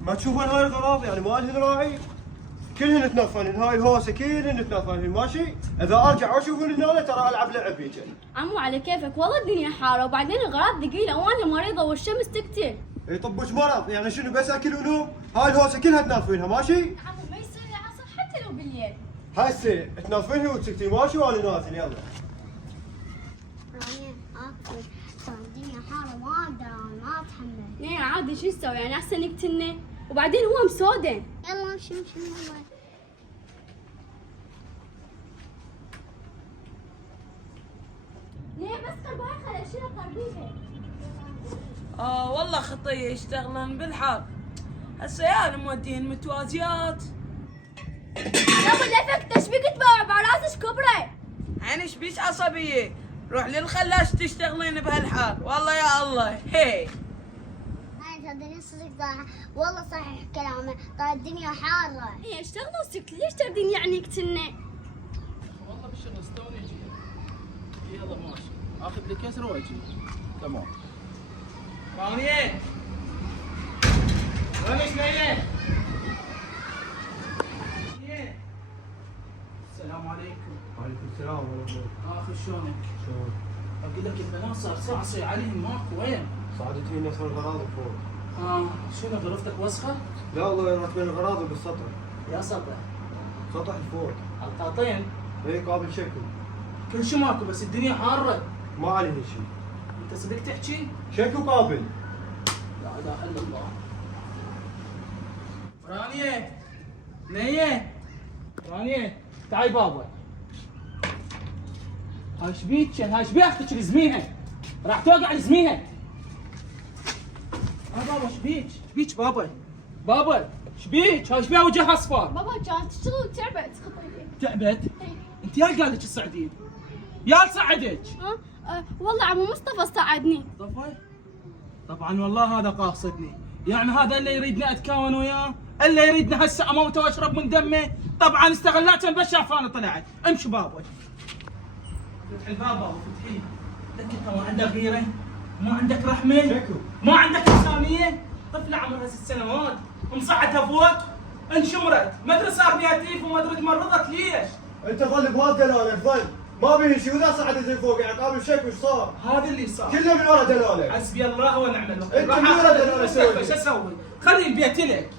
ما تشوفون هاي الغراض يعني مالهن راعي؟ كلهن تنظفن، هاي الهوسه كلهن تنظفن ماشي؟ اذا ارجع اشوفن هنا ترى العب لعب هيك. عمو على كيفك، والله الدنيا حاره وبعدين الغراض ثقيله وانا مريضه والشمس تقتل. اي طب وش مرض؟ يعني شنو بس اكل ونوم؟ هاي الهوسه كلها تنظفينها ماشي؟ عمو ما يصير العصر حتى لو بالليل. هسه تنظفينها وتسكتي ماشي وانا نازل يلا. رانيا اكل صار الدنيا حاره ما اقدر ما اتحمل. ايه عادي شو نسوي يعني احسن يقتلنا وبعدين هو مسودن. يلا امشي يلا. ليه بس قلبها خلي اشيلها قريبه. والله خطية يشتغلن بالحر. هسه يا مودين متوازيات. يابا لفك تشبيك تباوع على راسك كبره. عينش بيش عصبية. روح للخلاش تشتغلين بهالحر والله يا الله هي. انا تدري صدق والله صحيح كلامه ترى الدنيا حاره. ايه اشتغلوا وسكت ليش تردين يعني يقتلنا؟ والله بالشغل استوني يجي. يلا ماشي اخذ لي كسر واجي. تمام. رانيا وين شوية؟ السلام عليكم. وعليكم السلام ورحمه الله. اخي شلونك؟ شلون؟ اقول لك البنات صار صعصي عليهم ماكو وين؟ صعدتني نصر الغراض فوق. شنو غرفتك وسخه؟ لا والله رحت بين الغراض بالسطح. يا سطح. سطح الفوق. القاطين اي قابل شكل. كل شيء ماكو بس الدنيا حاره. ما عليه شيء. انت صدق تحكي؟ شكو قابل. لا اله الا الله. رانيا نية رانيا تعي بابا. هاي شبيك هاي شبيه اختك لزميها. راح توقع لزميها. بابا شبيك بابا. بابا شبيك هاي شبيه وجهها اصفر. بابا كانت تشتغل وتعبت خطيتي. تعبت؟ انت يا قال لك تصعدين؟ يا صعدك؟ والله عمو مصطفى صعدني. مصطفى؟ طبعا والله هذا قاصدني، يعني هذا اللي يريدني اتكاون وياه، اللي يريدني هسه اموت واشرب من دمه، طبعا استغلاته بس شافاني طلعت، امشي بابا. فتح الباب بابا فتحيه، لك انت ما عندك غيره؟ ما عندك رحمه؟ شكو. ما عندك انسانيه؟ طفله عمرها 6 سنوات مصعدها فوق، انشمرت، ما ادري صار بيها تيف وما ادري تمرضت ليش؟ انت ظل بهذا دلاله ظل ما به شيء واذا صعدت لفوق يعني قابل شكل وش صار؟ هذا اللي صار. كله من ورا دلاله. حسبي الله ونعم الوكيل. انت من ورا دلاله شو اسوي؟ خلي البيت لك.